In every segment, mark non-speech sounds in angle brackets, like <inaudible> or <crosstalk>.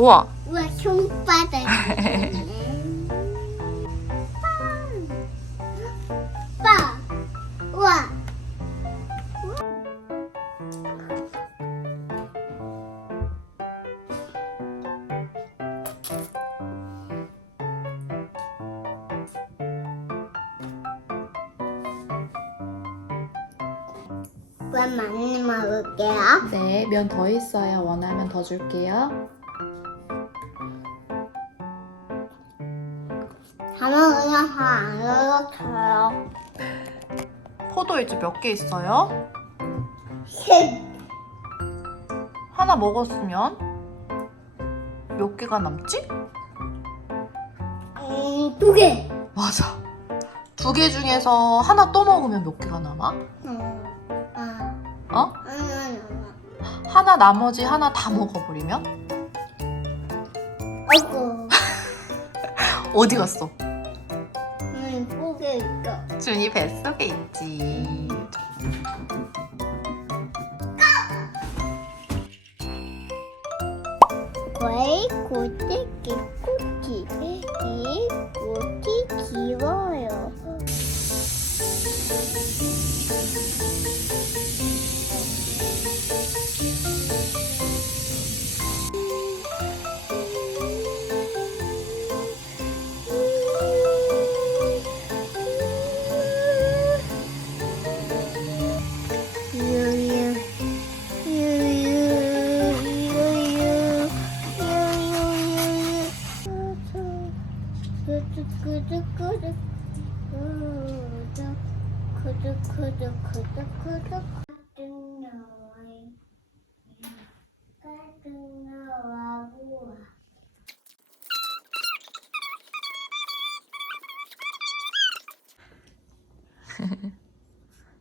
우와. 와 손바닥. 빠, 와. 왜 많이 먹을게요? 네, 면 더 있어요. 원하면 더 줄게요. 다 먹으면 다안 먹어요. 포도일주 몇 개 있어요? 셋. 하나 먹었으면 몇 개가 남지? 음, 두 개. 맞아. 두 개 중에서 하나 또 먹으면 몇 개가 남아? 어, 아, 어? 아니, 아니. 하나 나머지 하나 다 먹어버리면? 아이고, <laughs> 어디 갔어? 음, 두개 있어. 준이 뱃속에 있지. 거의 고데기 쿠키. 이 쿠키 귀여워요.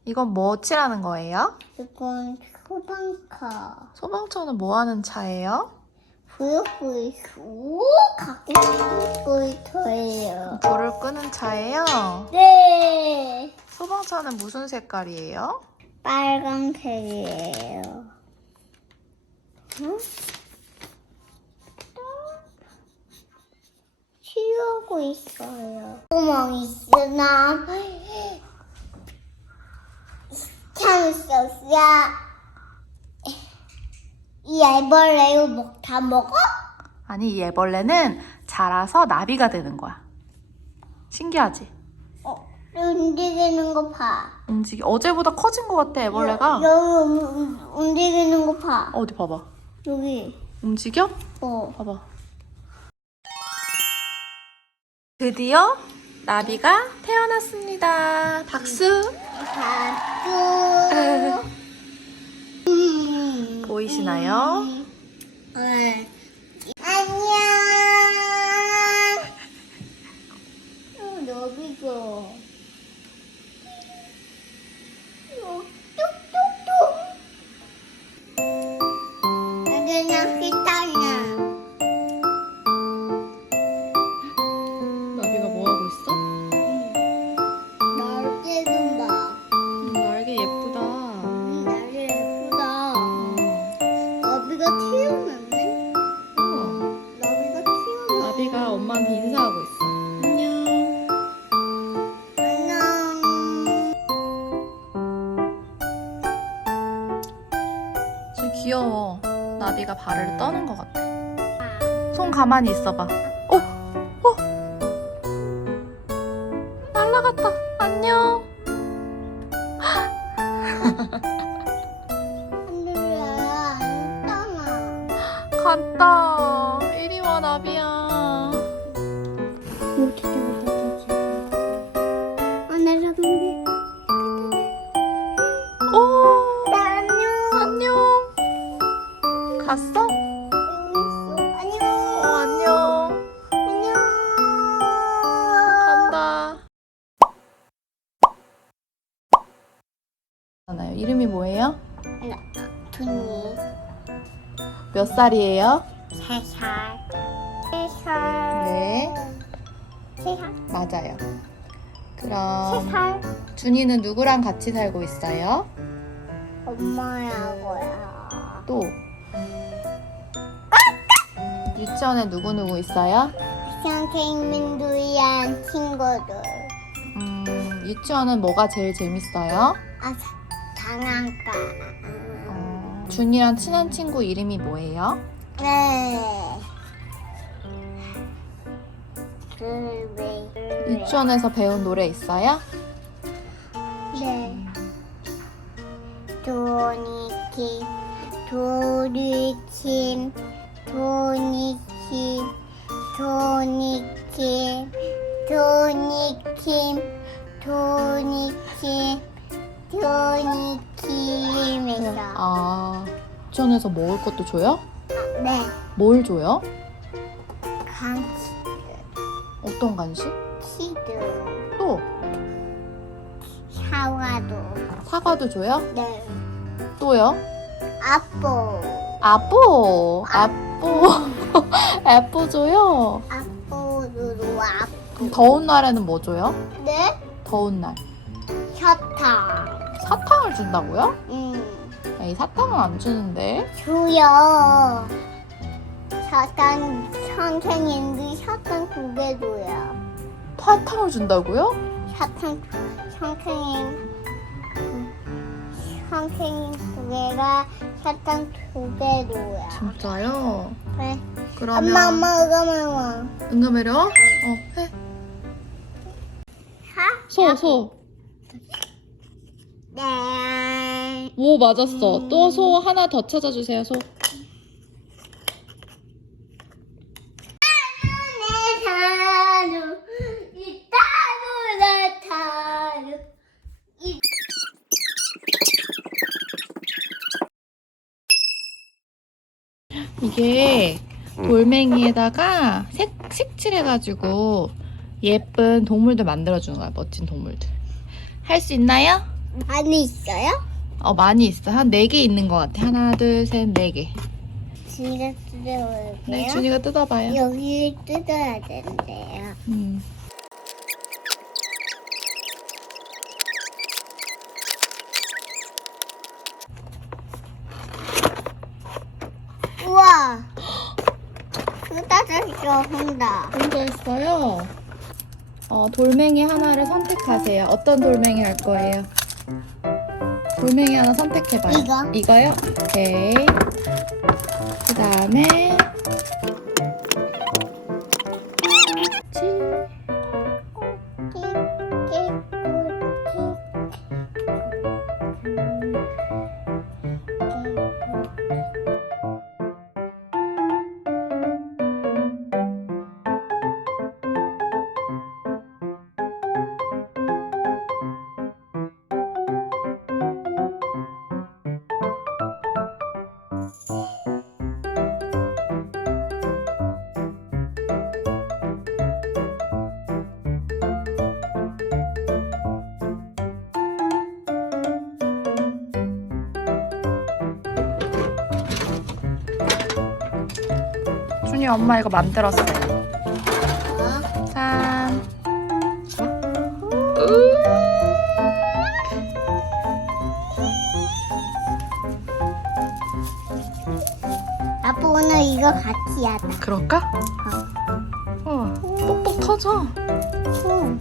이건 뭐 칠하는 거예요? 이건 소방카 소방차는 뭐 하는 차예요? 부여부여 오 갖고 있어요 불을 끄는 차예요? 네 소방차는 무슨 색깔이에요? 빨강색이에요 응? 치우고 있어요 구멍 있으나 참소스야 이 애벌레 이거 먹, 다 먹어? 아니, 이 애벌레는 자라서 나비가 되는 거야. 신기하지? 어, 움직이는 거 봐. 움직이 어제보다 커진 것 같아, 애벌레가. 여, 여기 움- 움직이는 거 봐. 어디 봐봐. 여기. 움직여? 어. 봐봐. 드디어 나비가 태어났습니다. 박수! 박수. <laughs> 음. 보이시나요? 네. 안녕. 어, 너비가. 어, 뚝뚝뚝. 여기는 히타냐. 나비가 발을 떠는 것 같아. 손 가만히 있어봐. 어? 어? 날라갔다. 안녕. 안. 갔다. 살이에요? 세 살. 세 살. 네, 세 살. 맞아요. 세 그럼 살. 준이는 누구랑 같이 살고 있어요? 엄마라고요. 또 유치원에 누구 누구 있어요? 선생님들이랑 친구들. 음, 유치원은 뭐가 제일 재밌어요? 아, 장난감. 어, 준이랑 친한 친구 이름이 뭐예요? 네. 유치원에서 배운 노래 있어요? 네. 도니킴, 도리킴, 도니킴, 도니킴, 도니킴, 도니킴, 도니킴에서 아, 유치원에서 먹을 것도 줘요? 네, 뭘 줘요? 간식, 어떤 간식? 치즈, 또 사과도, 사과도 줘요? 네, 또요? 아뽀, 아뽀, 아뽀, 아뽀 줘요. 아뽀. 그럼 더운 날에는 뭐 줘요? 네? 더운 날 사탕. 사탕을 준다고요? 응. 에이 사탕은 안 주는데. 줘요. 사탕 선생님들 사탕 두 개 줘요. 사탕을 준다고요? 사탕 선생님 선생님 두 개가 사탕 두 개 줘요. 진짜요? 그래. 그러면 엄마 엄마 이거 먹어. 응가매려? 어, 해. 사? 소, 소. 네. 오, 맞았어. 또 소 하나 더 찾아주세요, 소. 내이 이게 돌멩이에다가 색, 색칠해가지고 예쁜 동물들 만들어주는 거야, 멋진 동물들. 할 수 있나요? 많이 있어요? 어, 많이 있어. 한 네 개 있는 것 같아. 하나, 둘, 셋, 네 개. 지가 뜯어볼게요. 네, 준이가 뜯어봐요. 여기 뜯어야 되는데요. 음. 우와! 뜯어졌어, 혼자. 혼자 했어요. 어, 돌멩이 하나를 선택하세요. 어떤 돌멩이 할 거예요? 돌멩이 하나 선택해봐요. 이거? 이거요? 오케이. 그 다음에 엄마 이거 만들었어요. 짠. 아빠 오늘 이거 같이 하자. 그럴까? 어. 뽁뽁 터져. 응.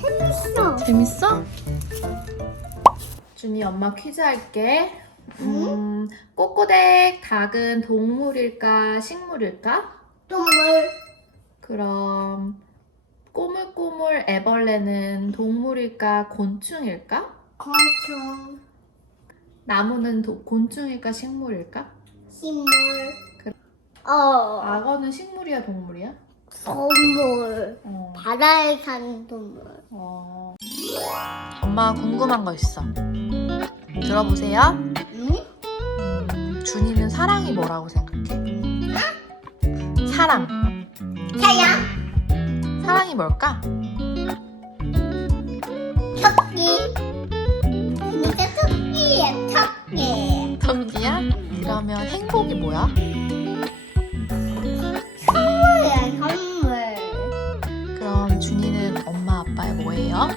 재밌어. 재밌어? 준이 엄마 퀴즈 할게. 음, 꼬꼬댁 닭은 동물일까 식물일까? 동물. 그럼 꼬물꼬물 애벌레는 동물일까 곤충일까? 곤충. 나무는 도- 곤충일까 식물일까? 식물. 그- 어. 악어는 식물이야 동물이야? 동물. 어. 바다에 사는 동물. 어. 엄마 궁금한 거 있어. 들어보세요. 응? 음, 준이는 사랑이 뭐라고 생각해? 사랑. 사양. 사랑이 뭘까? 토끼. 그러니까 토끼야, 토끼. 토끼야? 그러면 행복이 뭐야? 선물이야, 선물. 그럼 준이는 엄마 아빠의 뭐예요?